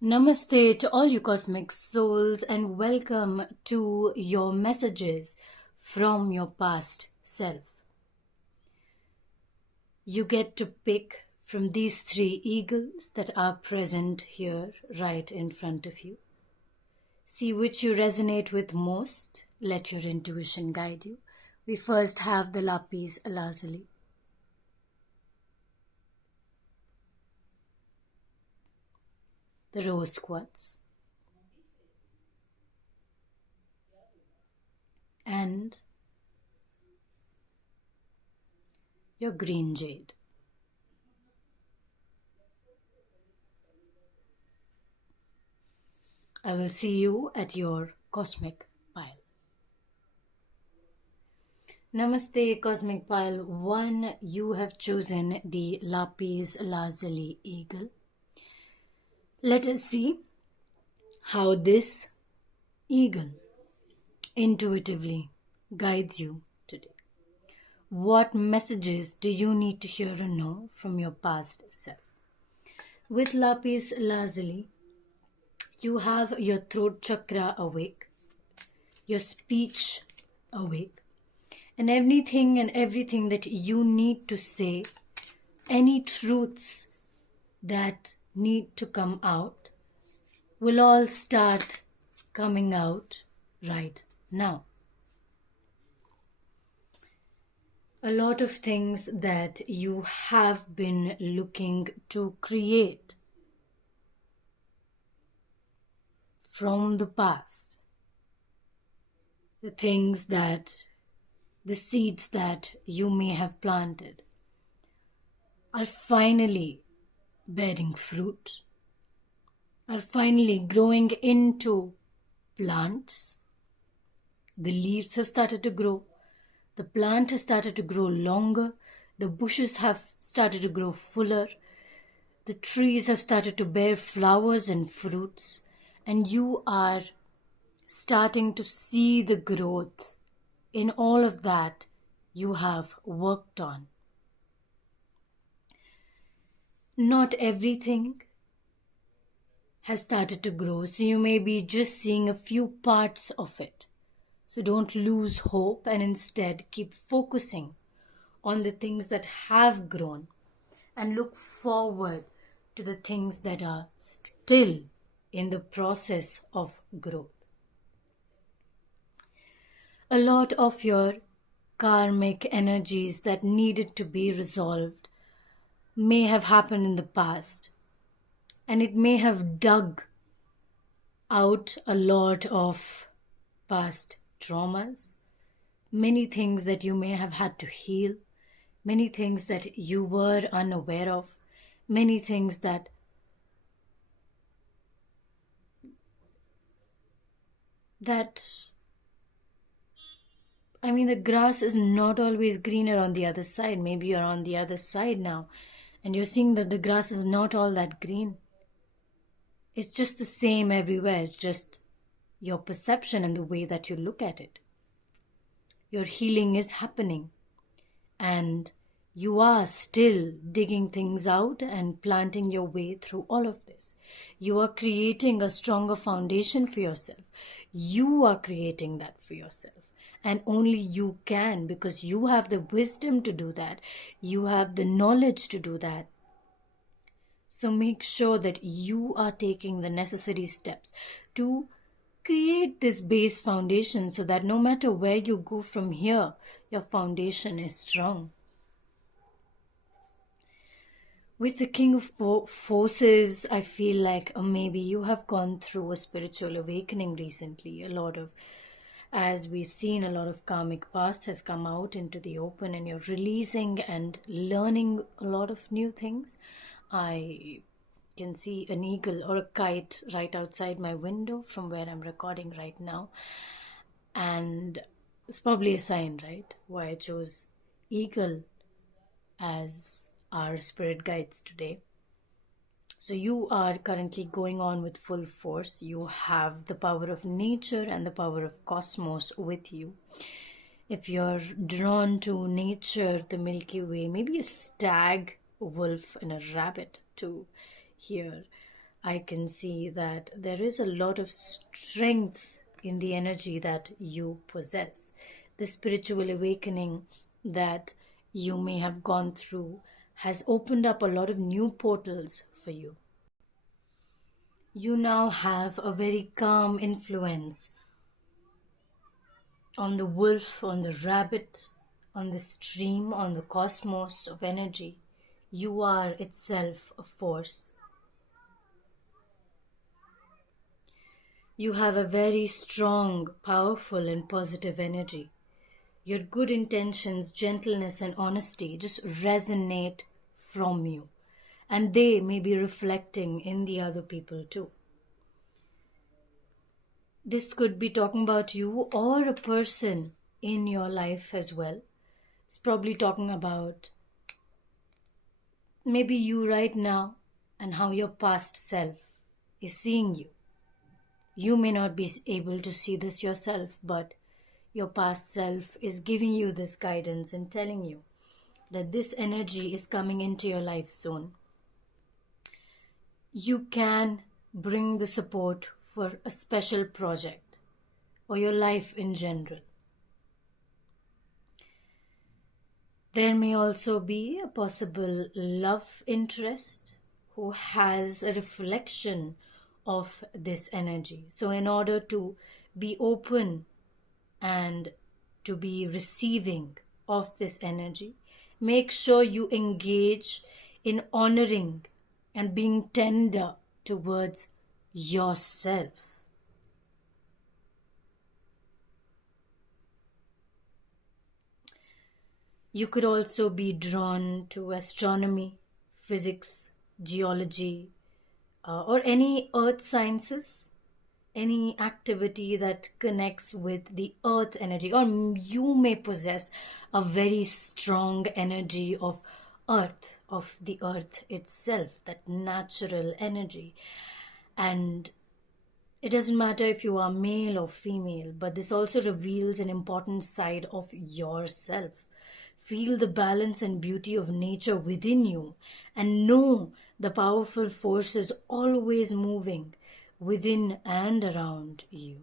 Namaste to all you cosmic souls, and welcome to your messages from your past self. You get to pick from these three eagles that are present here right in front of you. See which you resonate with most. Let your intuition guide you. We first have the Lapis Lazuli. The rose quartz, and your green jade. I will see you at your cosmic pile. Namaste, Cosmic Pile 1. You have chosen the Lapis Lazuli Eagle. Let us see how this eagle intuitively guides you today. What messages do you need to hear or know from your past self? With Lapis Lazuli, you have your throat chakra awake, your speech awake, and everything that you need to say, any truths that need to come out, will all start coming out right now. A lot of things that you have been looking to create from the past, the seeds that you may have planted, are finally bearing fruit, are finally growing into plants. The leaves have started to grow, the plant has started to grow longer, the bushes have started to grow fuller, the trees have started to bear flowers and fruits, and you are starting to see the growth in all of that you have worked on. Not everything has started to grow, so you may be just seeing a few parts of it. So don't lose hope, and instead keep focusing on the things that have grown and look forward to the things that are still in the process of growth. A lot of your karmic energies that needed to be resolved may have happened in the past, and it may have dug out a lot of past traumas, many things that you may have had to heal, many things that you were unaware of, many things that the grass is not always greener on the other side. Maybe you're on the other side now and you're seeing that the grass is not all that green. It's just the same everywhere. It's just your perception and the way that you look at it. Your healing is happening, and you are still digging things out and planting your way through all of this. You are creating a stronger foundation for yourself. You are creating that for yourself. And only you can, because you have the wisdom to do that. You have the knowledge to do that. So make sure that you are taking the necessary steps to create this base foundation, so that no matter where you go from here, your foundation is strong. With the King of Forces, I feel like maybe you have gone through a spiritual awakening recently. As we've seen, a lot of karmic past has come out into the open, and you're releasing and learning a lot of new things. I can see an eagle or a kite right outside my window from where I'm recording right now. And it's probably a sign, right? Why I chose eagle as our spirit guides today. So you are currently going on with full force. You have the power of nature and the power of cosmos with you. If you're drawn to nature, the Milky Way, maybe a stag, a wolf, and a rabbit too here. I can see that there is a lot of strength in the energy that you possess. The spiritual awakening that you may have gone through has opened up a lot of new portals for you. You now have a very calm influence on the wolf, on the rabbit, on the stream, on the cosmos of energy. You are itself a force. You have a very strong, powerful, and positive energy. Your good intentions, gentleness, and honesty just resonate from you, and they may be reflecting in the other people too. This could be talking about you or a person in your life as well. It's probably talking about maybe you right now and how your past self is seeing you. You may not be able to see this yourself, but your past self is giving you this guidance and telling you that this energy is coming into your life soon. You can bring the support for a special project or your life in general. There may also be a possible love interest who has a reflection of this energy. So in order to be open and to be receiving of this energy, make sure you engage in honoring and being tender towards yourself. You could also be drawn to astronomy, physics, geology, or any earth sciences, any activity that connects with the earth energy, or you may possess a very strong energy of earth, of the earth itself, that natural energy. And it doesn't matter if you are male or female, but this also reveals an important side of yourself. Feel the balance and beauty of nature within you and know the powerful forces always moving within and around you.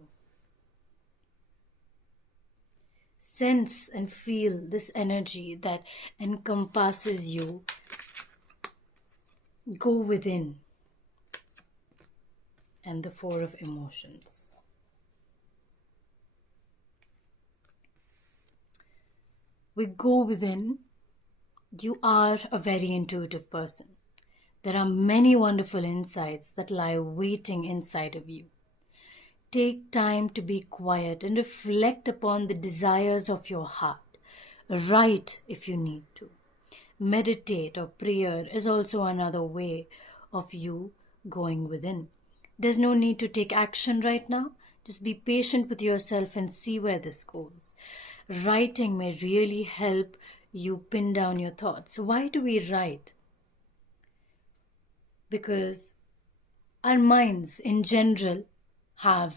Sense and feel this energy that encompasses you. Go within. And the Four of Emotions. We go within. You are a very intuitive person. There are many wonderful insights that lie waiting inside of you. Take time to be quiet and reflect upon the desires of your heart. Write if you need to. Meditate or prayer is also another way of you going within. There's no need to take action right now. Just be patient with yourself and see where this goes. Writing may really help you pin down your thoughts. Why do we write? Because our minds in general have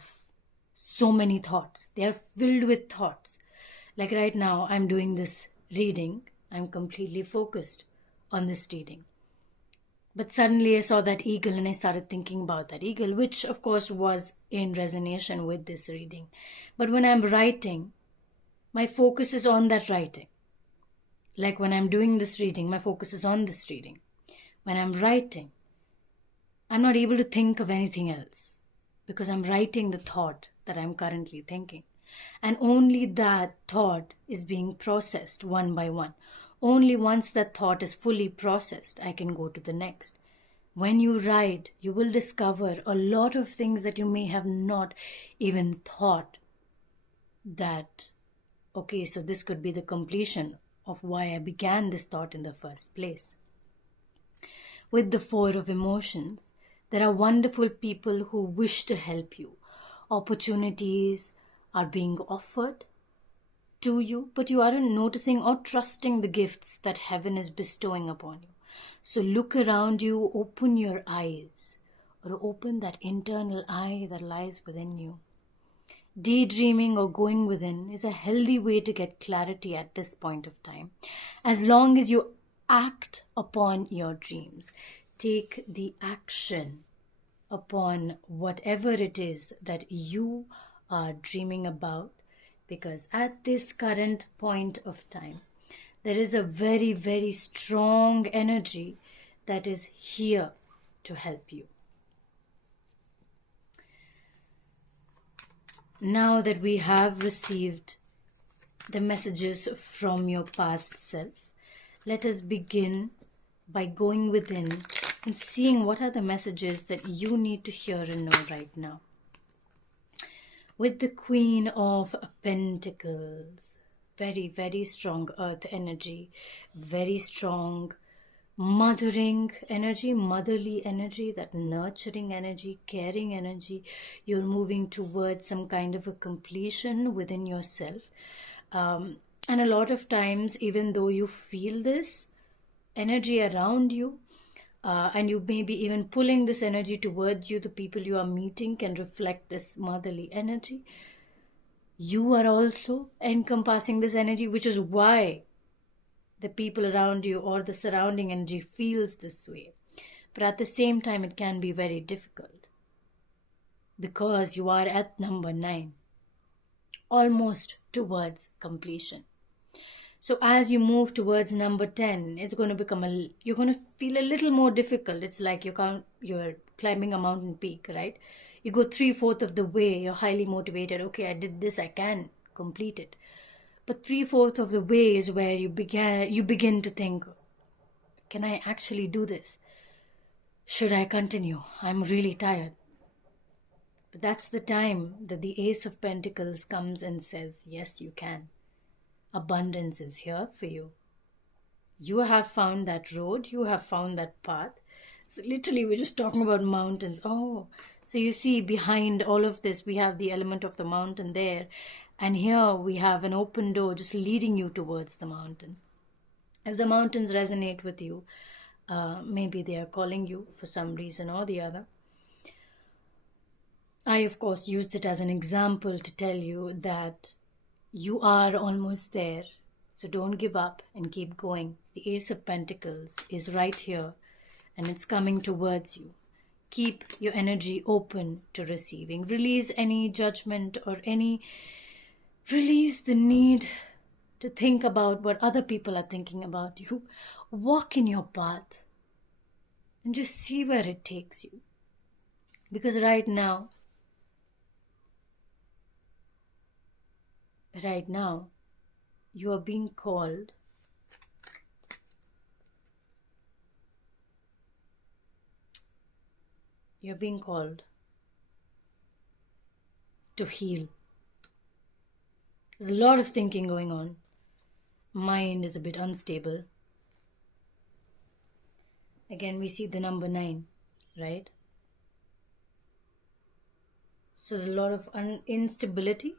so many thoughts. They are filled with thoughts. Like right now, I'm doing this reading. I'm completely focused on this reading. But suddenly I saw that eagle and I started thinking about that eagle, which of course was in resonance with this reading. But when I'm writing, my focus is on that writing. Like when I'm doing this reading, my focus is on this reading. When I'm writing, I'm not able to think of anything else because I'm writing the thought that I'm currently thinking. And only that thought is being processed one by one. Only once that thought is fully processed, I can go to the next. When you write, you will discover a lot of things that you may have not even thought that, okay, so this could be the completion of why I began this thought in the first place. With the Four of Emotions, there are wonderful people who wish to help you. Opportunities are being offered to you, but you aren't noticing or trusting the gifts that heaven is bestowing upon you. So look around you, open your eyes, or open that internal eye that lies within you. Daydreaming or going within is a healthy way to get clarity at this point of time. As long as you act upon your dreams, take the action upon whatever it is that you are dreaming about, because at this current point of time, there is a very, very strong energy that is here to help you. Now that we have received the messages from your past self, let us begin by going within and seeing what are the messages that you need to hear and know right now. With the Queen of Pentacles, very, very strong earth energy, very strong mothering energy, motherly energy, that nurturing energy, caring energy. You're moving towards some kind of a completion within yourself. And a lot of times, even though you feel this energy around you, and you may be even pulling this energy towards you, the people you are meeting can reflect this motherly energy. You are also encompassing this energy, which is why the people around you or the surrounding energy feels this way. But at the same time, it can be very difficult because you are at number 9, almost towards completion. So as you move towards number 10, it's going to become you're going to feel a little more difficult. It's like you're climbing a mountain peak, right? You go 3/4 of the way, you're highly motivated. Okay, I did this, I can complete it. But 3/4 of the way is where you begin to think, can I actually do this? Should I continue? I'm really tired. But that's the time that the Ace of Pentacles comes and says, yes, you can. Abundance is here for you. You have found that road. You have found that path. So literally, we're just talking about mountains. Oh, so you see behind all of this, we have the element of the mountain there. And here we have an open door just leading you towards the mountains. If the mountains resonate with you, maybe they are calling you for some reason or the other. I, of course, used it as an example to tell you that you are almost there. So don't give up and keep going. The Ace of Pentacles is right here and it's coming towards you. Keep your energy open to receiving. Release any judgment or release the need to think about what other people are thinking about you. Walk in your path and just see where it takes you. Because right now, you are being called to heal. There's a lot of thinking going on. Mind is a bit unstable. Again, we see the number 9, right? So there's a lot of instability.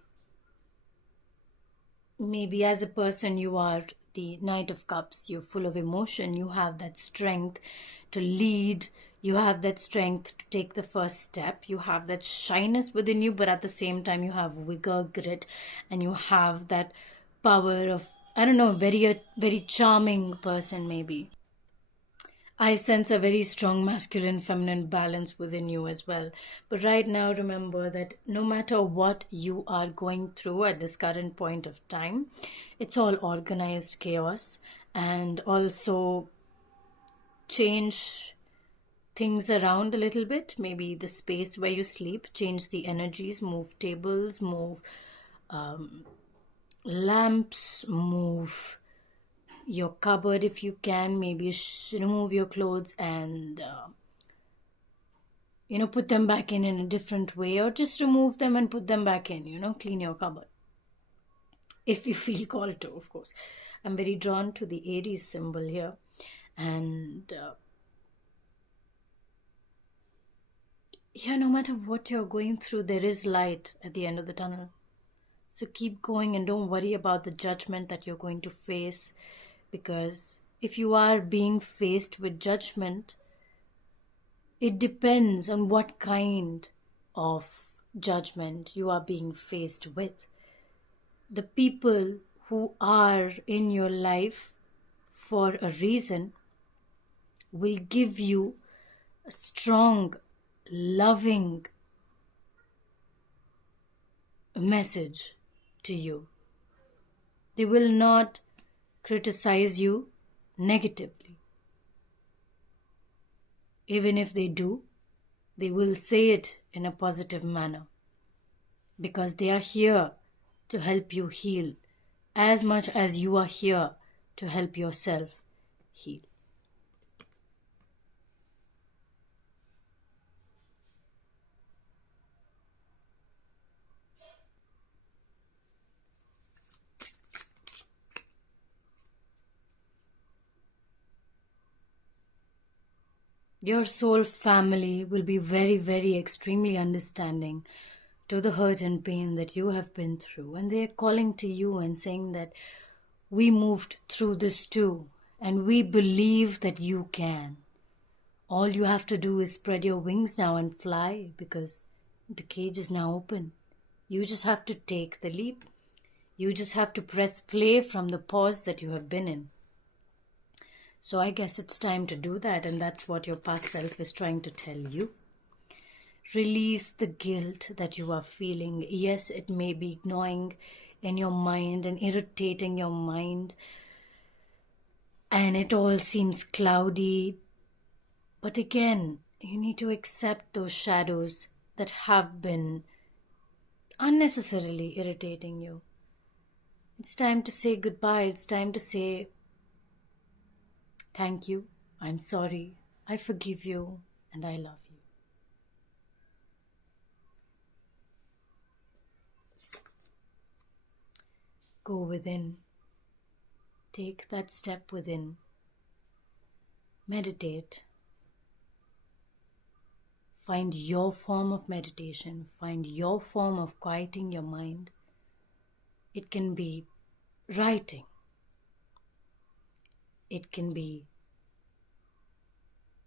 Maybe as a person, you are the Knight of Cups. You're full of emotion. You have that strength to lead. You have that strength to take the first step. You have that shyness within you, but at the same time, you have vigor, grit, and you have that power of, I don't know, very, very charming person maybe. I sense a very strong masculine feminine balance within you as well. But right now, remember that no matter what you are going through at this current point of time, it's all organized chaos. And also change things around a little bit. Maybe the space where you sleep, change the energies, move tables, move lamps, move your cupboard if you can. Maybe remove your clothes and put them back in a different way, or just remove them and put them back in. Clean your cupboard if you feel called to, of course. I'm very drawn to the Aries symbol here, and no matter what you're going through, there is light at the end of the tunnel. So keep going and don't worry about the judgment that you're going to face. Because if you are being faced with judgment, it depends on what kind of judgment you are being faced with. The people who are in your life for a reason will give you a strong loving message to you. They will not criticize you negatively. Even if they do, they will say it in a positive manner, because they are here to help you heal as much as you are here to help yourself heal. Your soul family will be very, very extremely understanding to the hurt and pain that you have been through. And they are calling to you and saying that we moved through this too, and we believe that you can. All you have to do is spread your wings now and fly, because the cage is now open. You just have to take the leap. You just have to press play from the pause that you have been in. So I guess it's time to do that, and that's what your past self is trying to tell you. Release the guilt that you are feeling. Yes, it may be gnawing in your mind and irritating your mind, and it all seems cloudy. But again, you need to accept those shadows that have been unnecessarily irritating you. It's time to say goodbye. It's time to say thank you, I'm sorry, I forgive you, and I love you. Go within. Take that step within. Meditate. Find your form of meditation. Find your form of quieting your mind. It can be writing. It can be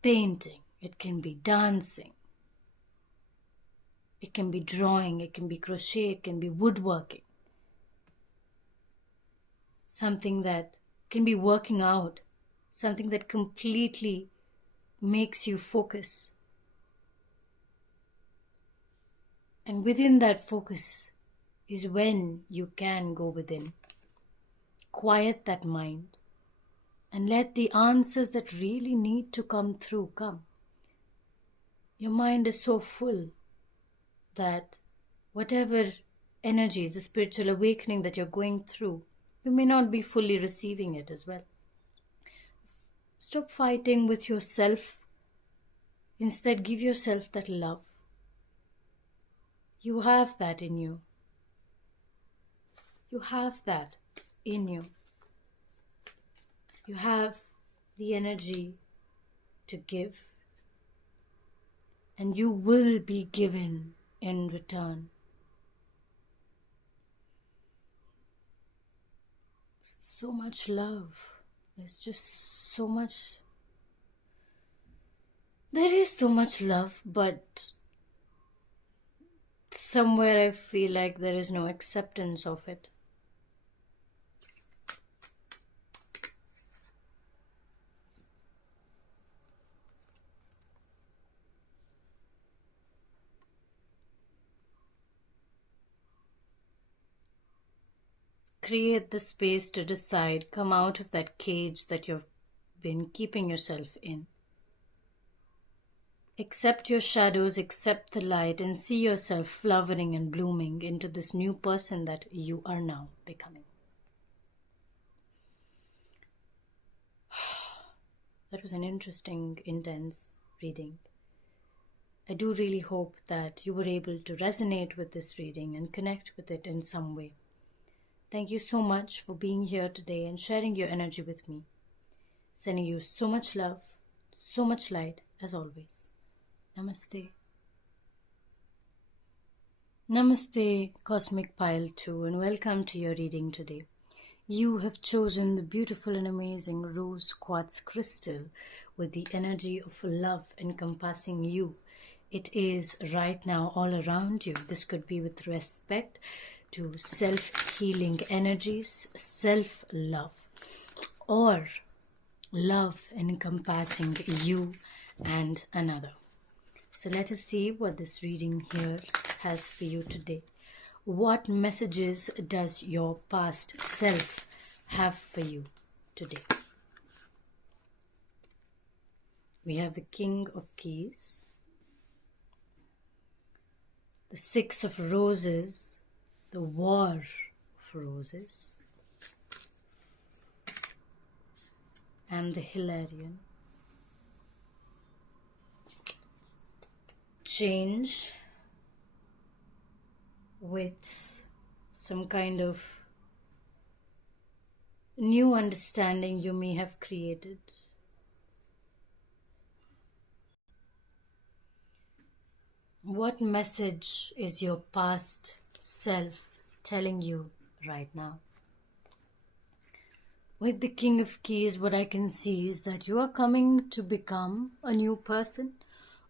painting. It can be dancing. It can be drawing. It can be crochet. It can be woodworking. Something that can be working out. Something that completely makes you focus. And within that focus is when you can go within. Quiet that mind. And let the answers that really need to come through come. Your mind is so full that whatever energies, the spiritual awakening that you're going through, you may not be fully receiving it as well. Stop fighting with yourself. Instead, give yourself that love. You have that in you. You have that in you. You have the energy to give, and you will be given in return. So much love. There's just so much. There is so much love, but somewhere I feel like there is no acceptance of it. Create the space to decide. Come out of that cage that you've been keeping yourself in. Accept your shadows, accept the light, and see yourself flowering and blooming into this new person that you are now becoming. That was an interesting, intense reading. I do really hope that you were able to resonate with this reading and connect with it in some way. Thank you so much for being here today and sharing your energy with me. Sending you so much love, so much light as always. Namaste. Namaste, Cosmic Pile 2, and welcome to your reading today. You have chosen the beautiful and amazing rose quartz crystal with the energy of love encompassing you. It is right now all around you. This could be with respect to self-healing energies, self-love, or love encompassing you and another. So let us see what this reading here has for you today. What messages does your past self have for you today? We have the King of Keys, the Six of Roses, the War of Roses, and the Hilarion. Change with some kind of new understanding you may have created. What message is your past self telling you right now? With the King of Keys, what I can see is that you are coming to become a new person,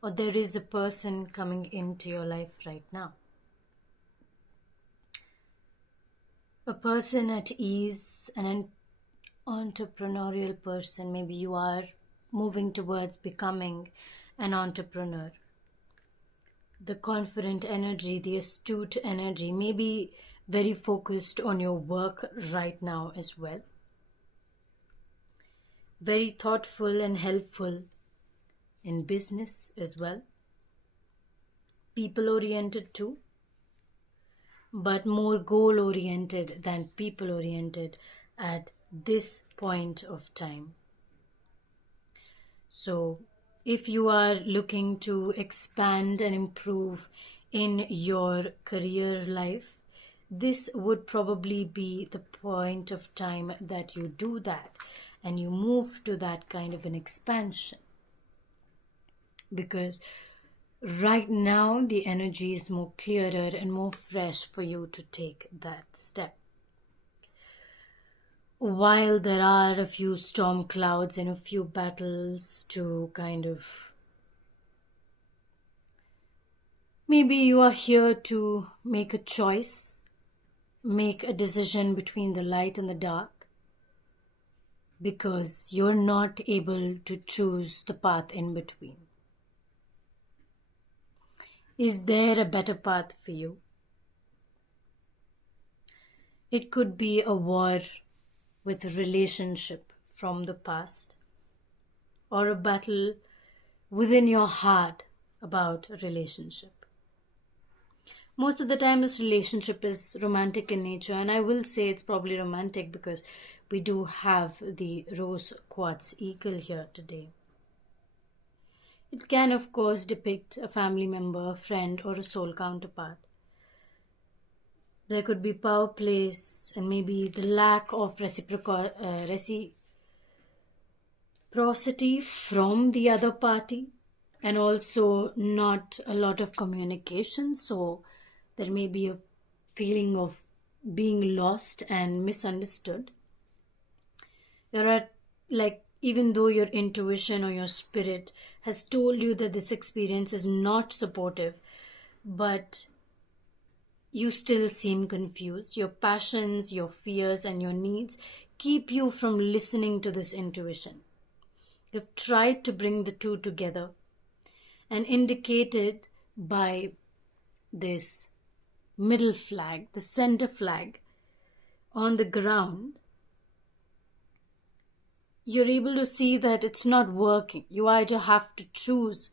or there is a person coming into your life right now. A person at ease, an entrepreneurial person. Maybe you are moving towards becoming an entrepreneur. The confident energy, the astute energy, maybe very focused on your work right now as well. Very thoughtful and helpful in business as well. People oriented too, but more goal oriented than people oriented at this point of time. So if you are looking to expand and improve in your career life, this would probably be the point of time that you do that and you move to that kind of an expansion. Because right now the energy is more clearer and more fresh for you to take that step. While there are a few storm clouds and a few battles to kind of, maybe you are here to make a choice, make a decision between the light and the dark, because you're not able to choose the path in between. Is there a better path for you? It could be a war with a relationship from the past, or a battle within your heart about a relationship. Most of the time this relationship is romantic in nature, and I will say it's probably romantic because we do have the rose quartz eagle here today. It can of course depict a family member, a friend, or a soul counterpart. There could be power plays and maybe the lack of reciprocity from the other party, and also not a lot of communication. So there may be a feeling of being lost and misunderstood. There are, like, even though your intuition or your spirit has told you that this experience is not supportive, but you still seem confused. Your passions, your fears, and your needs keep you from listening to this intuition. You've tried to bring the two together, and indicated by this middle flag, the center flag on the ground, you're able to see that it's not working. You either have to choose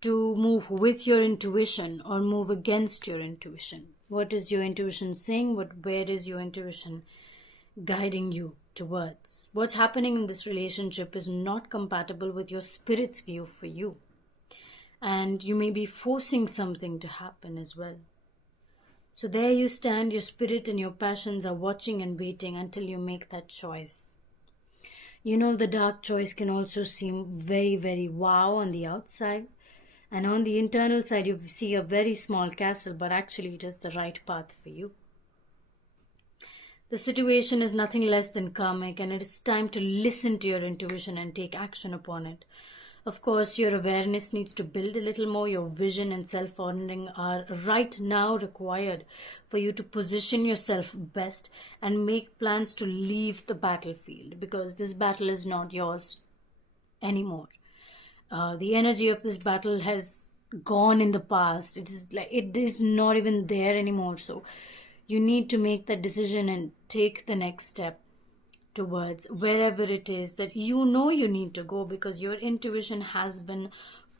to move with your intuition or move against your intuition. What is your intuition saying? Where is your intuition guiding you towards? What's happening in this relationship is not compatible with your spirit's view for you. And you may be forcing something to happen as well. So there you stand, your spirit and your passions are watching and waiting until you make that choice. You know, the dark choice can also seem very, very wow on the outside. And on the internal side, you see a very small castle, but actually it is the right path for you. The situation is nothing less than karmic, and it is time to listen to your intuition and take action upon it. Of course, your awareness needs to build a little more. Your vision and self-honoring are right now required for you to position yourself best and make plans to leave the battlefield, because this battle is not yours anymore. The energy of this battle has gone in the past. It is not even there anymore. So you need to make that decision and take the next step towards wherever it is that you know you need to go, because your intuition has been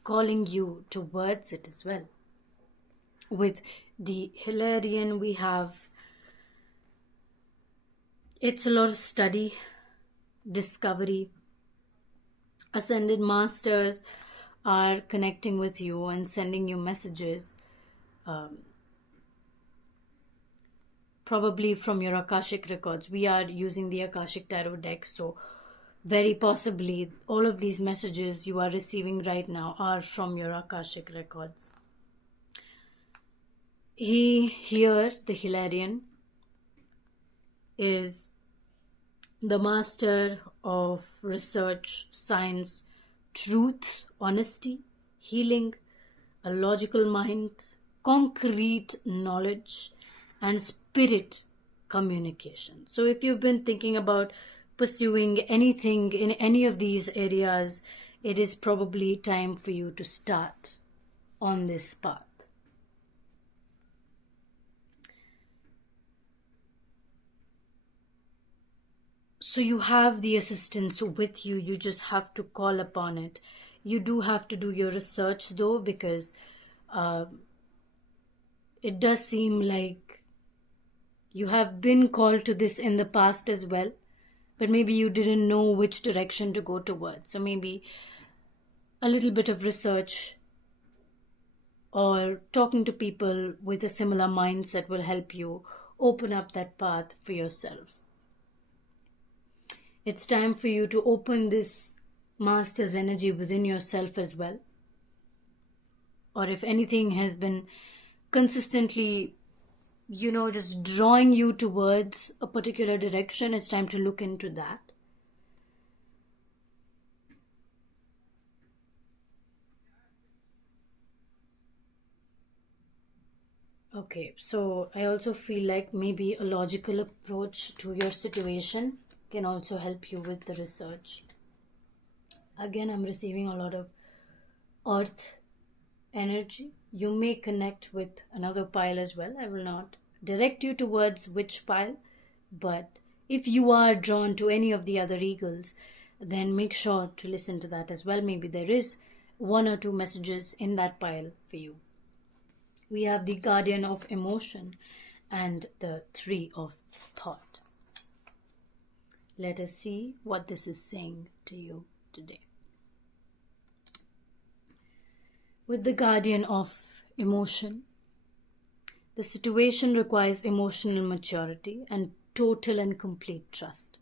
calling you towards it as well. With the Hilarion, we have, it's a lot of study, discovery. Ascended masters are connecting with you and sending you messages, probably from your Akashic records. We are using the Akashic Tarot deck, so very possibly all of these messages you are receiving right now are from your Akashic records. Here, the Hilarion is the master of research, science, truth, honesty, healing, a logical mind, concrete knowledge, and spirit communication. So if you've been thinking about pursuing anything in any of these areas, it is probably time for you to start on this path. So you have the assistance with you, you just have to call upon it. You do have to do your research though, because it does seem like you have been called to this in the past as well, but maybe you didn't know which direction to go towards. So maybe a little bit of research or talking to people with a similar mindset will help you open up that path for yourself. It's time for you to open this master's energy within yourself as well. Or if anything has been consistently, just drawing you towards a particular direction, it's time to look into that. Okay, so I also feel like maybe a logical approach to your situation can also help you with the research. Again, I'm receiving a lot of earth energy. You may connect with another pile as well. I will not direct you towards which pile, but if you are drawn to any of the other eagles, then make sure to listen to that as well. Maybe there is one or two messages in that pile for you. We have the Guardian of Emotion and the Three of Thought. Let us see what this is saying to you today. With the Guardian of Emotion, the situation requires emotional maturity and total and complete trust.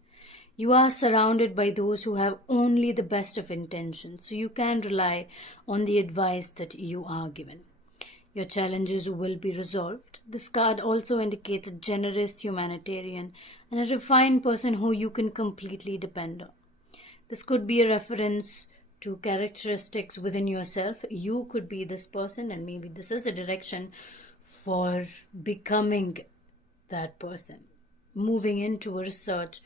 You are surrounded by those who have only the best of intentions, so you can rely on the advice that you are given. Your challenges will be resolved. This card also indicates a generous humanitarian and a refined person who you can completely depend on. This could be a reference to characteristics within yourself. You could be this person, and maybe this is a direction for becoming that person, moving into a research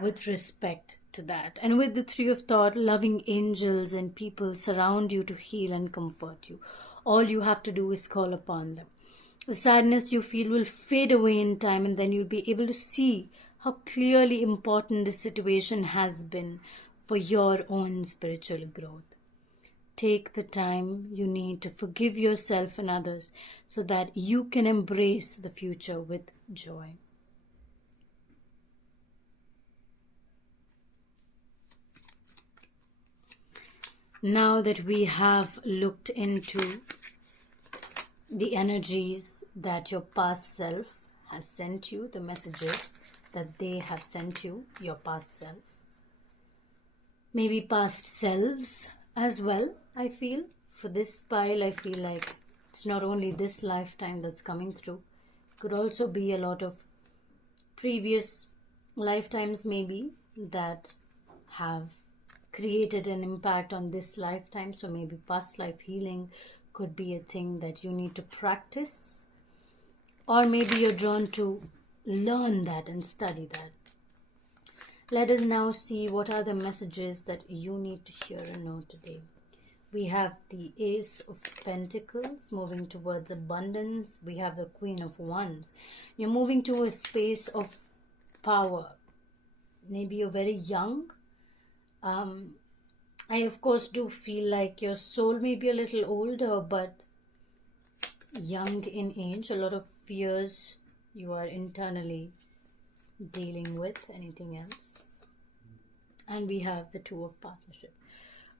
with respect to that. And with the Three of Thought, loving angels and people surround you to heal and comfort you. All you have to do is call upon them. The sadness you feel will fade away in time, and then you'll be able to see how clearly important this situation has been for your own spiritual growth. Take the time you need to forgive yourself and others so that you can embrace the future with joy. Now that we have looked into the energies that your past self has sent you, the messages that they have sent you, your past self, maybe past selves as well, I feel. For this pile, I feel like it's not only this lifetime that's coming through. It could also be a lot of previous lifetimes maybe that have created an impact on this lifetime. So maybe past life healing could be a thing that you need to practice, or maybe you're drawn to learn that and study that. Let us now see what are the messages that you need to hear and know today. We have the Ace of Pentacles moving towards abundance. We have the Queen of Wands. You're moving to a space of power. Maybe you're very young. I of course do feel like your soul may be a little older, but young in age. A lot of fears you are internally dealing with. Anything else? And we have the Two of Partnership.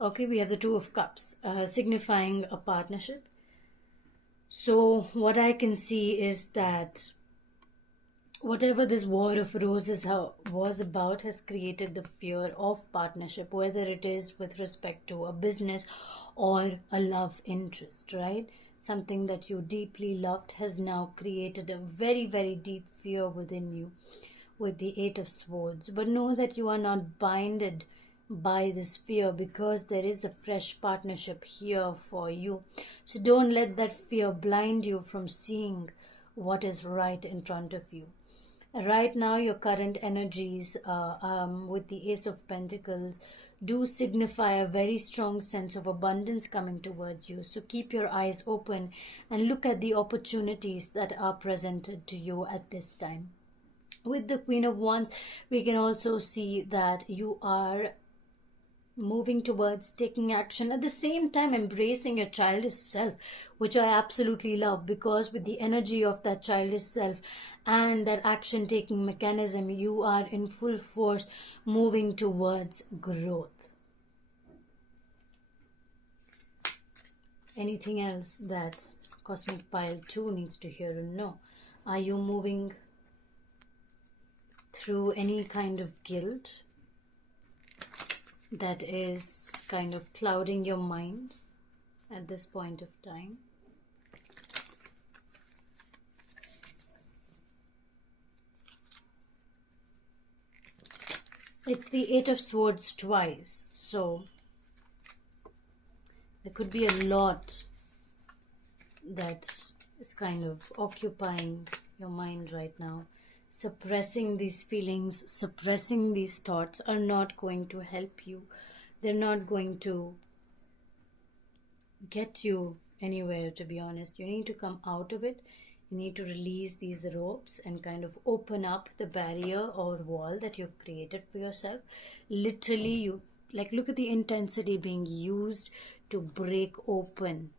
Okay, we have the Two of Cups, signifying a partnership. So what I can see is that whatever this War of Roses was about has created the fear of partnership, whether it is with respect to a business or a love interest, right? Something that you deeply loved has now created a very, very deep fear within you with the Eight of Swords. But know that you are not binded by this fear, because there is a fresh partnership here for you. So don't let that fear blind you from seeing what is right in front of you. Right now, your current energies with the Ace of Pentacles do signify a very strong sense of abundance coming towards you. So keep your eyes open and look at the opportunities that are presented to you at this time. With the Queen of Wands, we can also see that you are moving towards taking action, at the same time embracing your childish self, which I absolutely love, because with the energy of that childish self and that action taking mechanism, you are in full force moving towards growth. Anything else that Cosmic Pile 2 needs to hear and know? Are you moving through any kind of guilt that is kind of clouding your mind at this point of time? It's the Eight of Swords twice, so there could be a lot that is kind of occupying your mind right now. Suppressing these feelings, suppressing these thoughts are not going to help you. They're not going to get you anywhere, to be honest. You need to come out of it. You need to release these ropes and kind of open up the barrier or wall that you've created for yourself. Literally, you look at the intensity being used to break open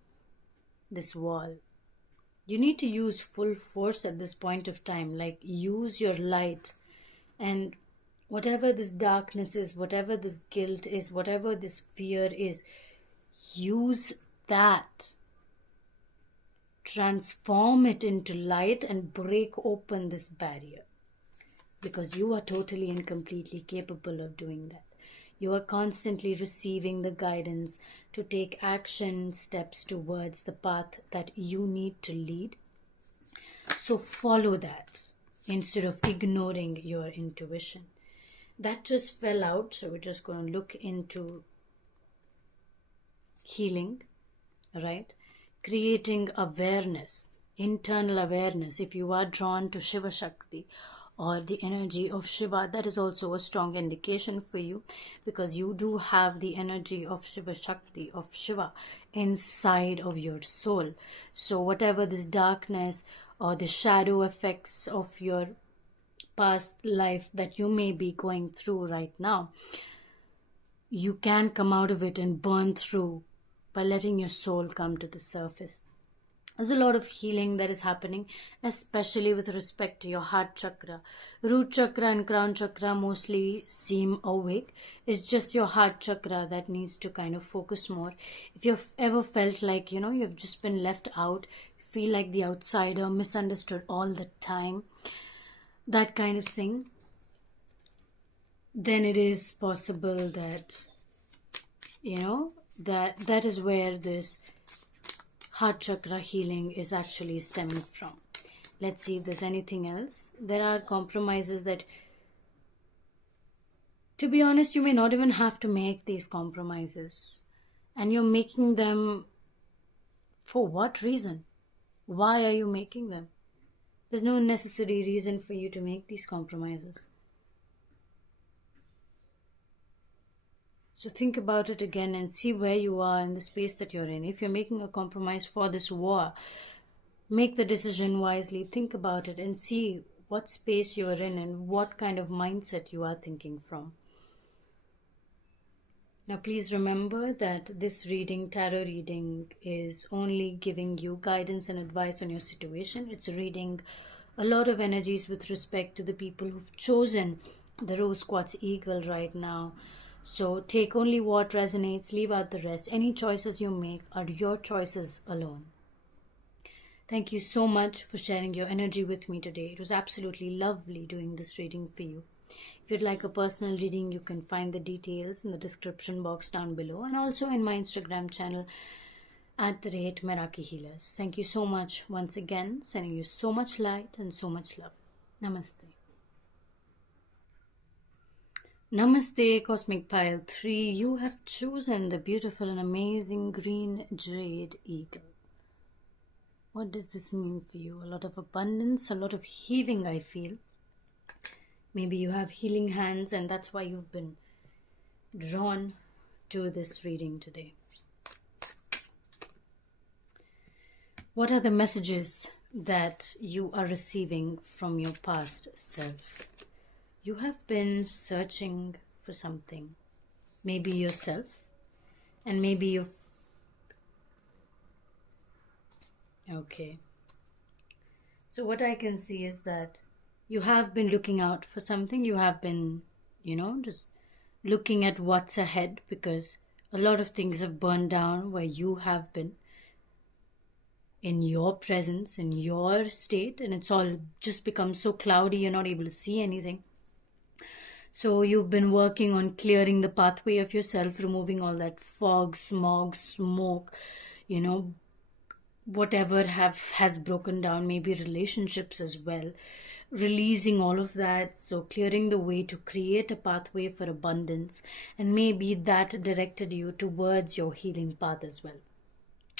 this wall. You need to use full force at this point of time. Use your light, and whatever this darkness is, whatever this guilt is, whatever this fear is, use that. Transform it into light and break open this barrier, because you are totally and completely capable of doing that. You are constantly receiving the guidance to take action steps towards the path that you need to lead. So follow that instead of ignoring your intuition. That just fell out, so we're just going to look into healing, right? Creating awareness, internal awareness. If you are drawn to Shiva Shakti or the energy of Shiva, that is also a strong indication for you, because you do have the energy of Shiva Shakti, of Shiva, inside of your soul. So whatever this darkness or the shadow effects of your past life that you may be going through right now, you can come out of it and burn through by letting your soul come to the surface. There's a lot of healing that is happening, especially with respect to your heart chakra. Root chakra and crown chakra mostly seem awake. It's just your heart chakra that needs to kind of focus more. If you've ever felt like, you've just been left out, feel like the outsider, misunderstood all the time, that kind of thing, then it is possible that, that is where this heart chakra healing is actually stemming from. Let's see if there's anything else. There are compromises that, to be honest, you may not even have to make these compromises, and you're making them for what reason? Why are you making them? There's no necessary reason for you to make these compromises. So think about it again and see where you are in the space that you're in. If you're making a compromise for this war, make the decision wisely. Think about it and see what space you're in and what kind of mindset you are thinking from. Now, please remember that this reading, tarot reading, is only giving you guidance and advice on your situation. It's reading a lot of energies with respect to the people who've chosen the Rose Quartz Eagle right now. So take only what resonates, leave out the rest. Any choices you make are your choices alone. Thank you so much for sharing your energy with me today. It was absolutely lovely doing this reading for you. If you'd like a personal reading, you can find the details in the description box down below and also in my Instagram channel @Meraki Healers. Thank you so much once again, sending you so much light and so much love. Namaste. Namaste, Cosmic Pile 3. You have chosen the beautiful and amazing green Jade Eagle. What does this mean for you? A lot of abundance, a lot of healing, I feel. Maybe you have healing hands and that's why you've been drawn to this reading today. What are the messages that you are receiving from your past self? You have been searching for something. Maybe yourself, and maybe you've... Okay. So what I can see is that you have been looking out for something. You have been, just looking at what's ahead, because a lot of things have burned down where you have been in your presence, in your state, and it's all just become so cloudy you're not able to see anything. So you've been working on clearing the pathway of yourself, removing all that fog, smog, smoke, whatever has broken down, maybe relationships as well, releasing all of that. So clearing the way to create a pathway for abundance, and maybe that directed you towards your healing path as well.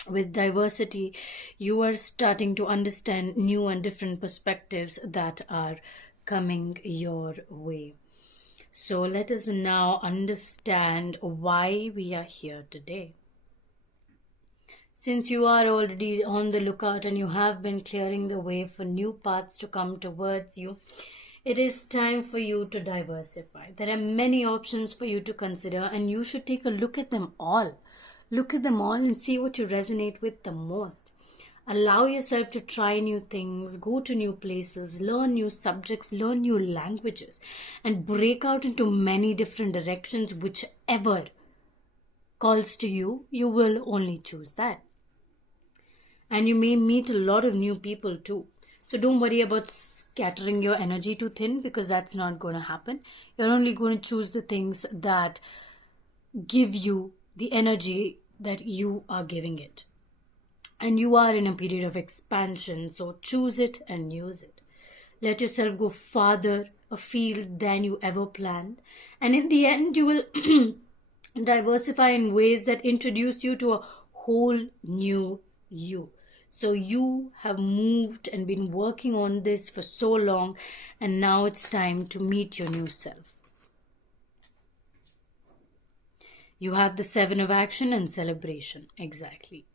With diversity, you are starting to understand new and different perspectives that are coming your way. So let us now understand why we are here today. Since you are already on the lookout and you have been clearing the way for new paths to come towards you, it is time for you to diversify. There are many options for you to consider, and you should take a look at them all. Look at them all and see what you resonate with the most. Allow yourself to try new things, go to new places, learn new subjects, learn new languages, and break out into many different directions. Whichever calls to you, you will only choose that. And you may meet a lot of new people too. So don't worry about scattering your energy too thin, because that's not going to happen. You're only going to choose the things that give you the energy that you are giving it. And you are in a period of expansion, so choose it and use it. Let yourself go farther afield than you ever planned. And in the end, you will diversify in ways that introduce you to a whole new you. So you have moved and been working on this for so long, and now it's time to meet your new self. You have the 7 of action and celebration. Exactly.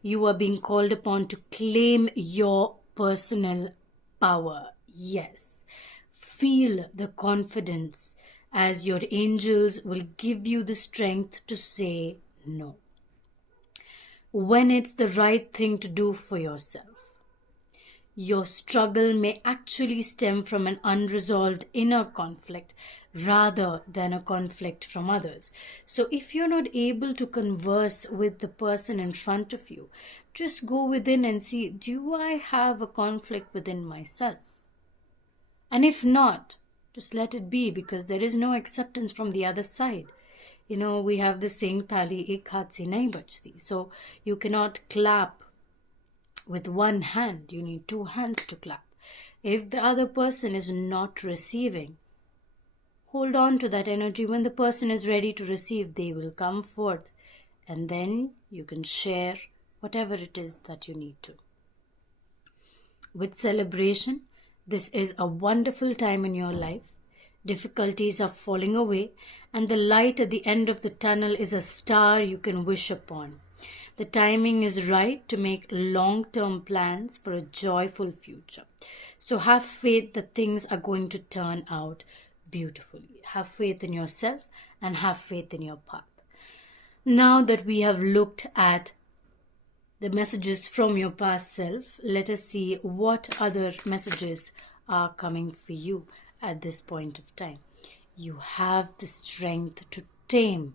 You are being called upon to claim your personal power. Yes. Feel the confidence as your angels will give you the strength to say no when it's the right thing to do for yourself. Your struggle may actually stem from an unresolved inner conflict rather than a conflict from others. So if you're not able to converse with the person in front of you, just go within and see, do I have a conflict within myself? And if not, just let it be, because there is no acceptance from the other side. We have the saying, Thali ek haath se nahi bachti. So you cannot clap with one hand. You need 2 hands to clap. If the other person is not receiving, hold on to that energy. When the person is ready to receive, they will come forth, and then you can share whatever it is that you need to. With celebration, this is a wonderful time in your life. Difficulties are falling away, and the light at the end of the tunnel is a star you can wish upon. The timing is right to make long-term plans for a joyful future. So have faith that things are going to turn out beautifully. Have faith in yourself and have faith in your path. Now that we have looked at the messages from your past self, let us see what other messages are coming for you at this point of time. You have the strength to tame.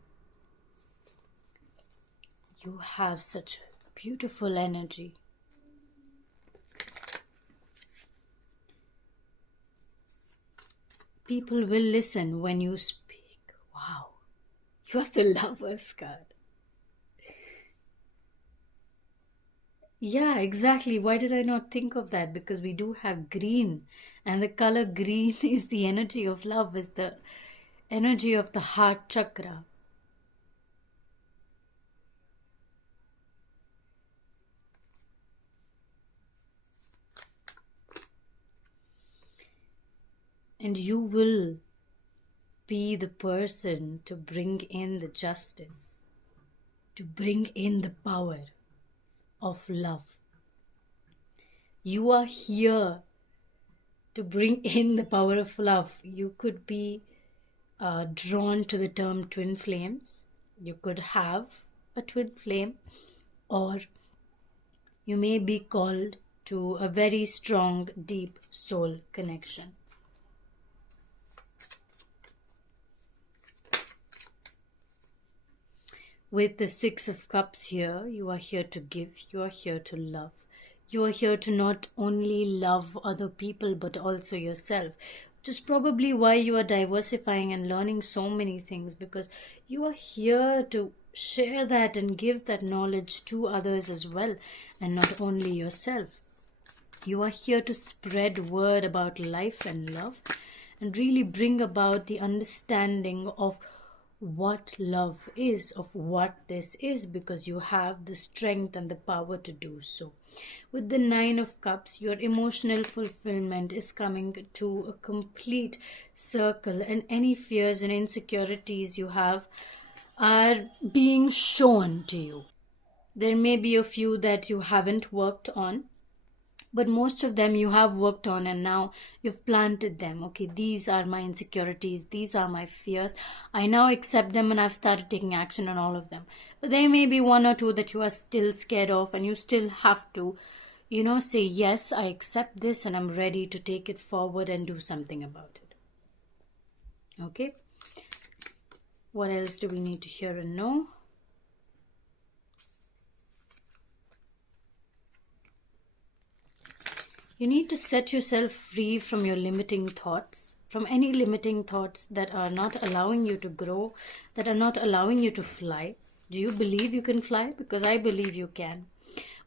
You have such beautiful energy. People will listen when you speak. Wow. You have the Lover's card. Yeah, exactly. Why did I not think of that? Because we do have green, and the color green is the energy of love, is the energy of the heart chakra. And you will be the person to bring in the justice, to bring in the power of love. You are here to bring in the power of love. You could be drawn to the term twin flames. You could have a twin flame, or you may be called to a very strong, deep soul connection. With the Six of Cups here, you are here to give, you are here to love. You are here to not only love other people but also yourself, which is probably why you are diversifying and learning so many things, because you are here to share that and give that knowledge to others as well, and not only yourself. You are here to spread word about life and love and really bring about the understanding of what love is, of what this is, because you have the strength and the power to do so. With the Nine of Cups, your emotional fulfillment is coming to a complete circle, and any fears and insecurities you have are being shown to you. There may be a few that you haven't worked on, but most of them you have worked on, and now you've planted them. Okay, these are my insecurities, these are my fears. I now accept them and I've started taking action on all of them. But there may be one or two that you are still scared of, and you still have to, say, yes, I accept this and I'm ready to take it forward and do something about it. Okay, what else do we need to hear and know? You need to set yourself free from your limiting thoughts, from any limiting thoughts that are not allowing you to grow, that are not allowing you to fly. Do you believe you can fly? Because I believe you can.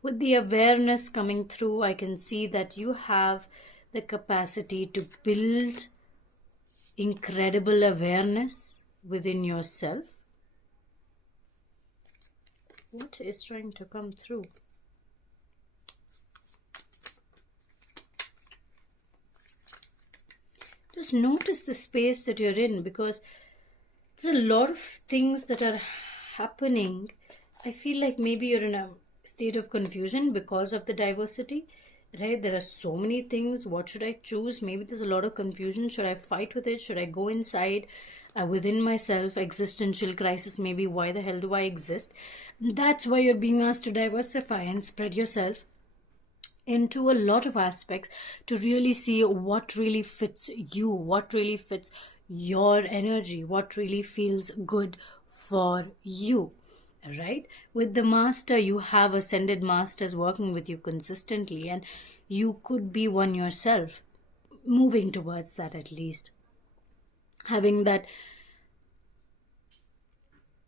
With the awareness coming through, I can see that you have the capacity to build incredible awareness within yourself. What is trying to come through? Just notice the space that you're in, because there's a lot of things that are happening. I feel like maybe you're in a state of confusion because of the diversity, right? There are so many things. What should I choose? Maybe there's a lot of confusion. Should I fight with it? Should I go inside within myself? Existential crisis. Maybe why the hell do I exist? That's why you're being asked to diversify and spread yourself into a lot of aspects to really see what really fits you, what really fits your energy, what really feels good for you, right? With the master, you have ascended masters working with you consistently, and you could be one yourself, moving towards that, at least having that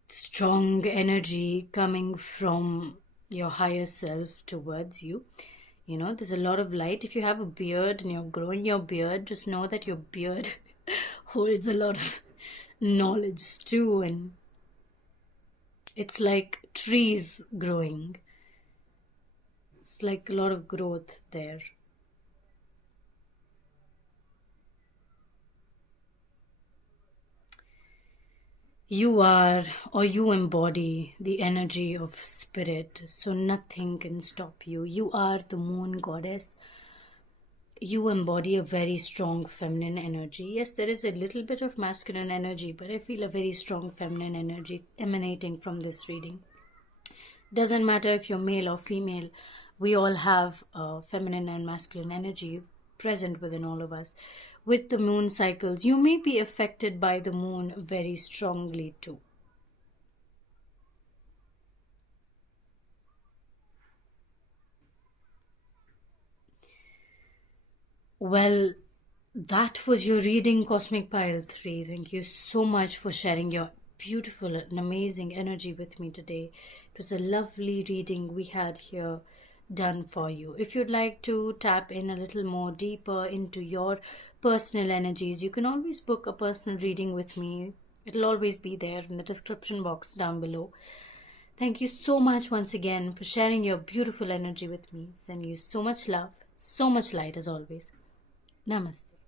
strong energy coming from your higher self towards you. There's a lot of light. If you have a beard and you're growing your beard, just know that your beard holds a lot of knowledge too, and it's like trees growing. It's like a lot of growth there. You are, or you embody the energy of spirit, so nothing can stop you. You are the moon goddess. You embody a very strong feminine energy. Yes, there is a little bit of masculine energy, but I feel a very strong feminine energy emanating from this reading. Doesn't matter if you're male or female, we all have feminine and masculine energy present within all of us. With the moon cycles, you may be affected by the moon very strongly too. Well, that was your reading, Cosmic Pile 3. Thank you so much for sharing your beautiful and amazing energy with me today. It was a lovely reading we had here done for you. If you'd like to tap in a little more deeper into your personal energies, you can always book a personal reading with me. It'll always be there in the description box down below. Thank you so much once again for sharing your beautiful energy with me. Send you so much love, so much light as always. Namaste.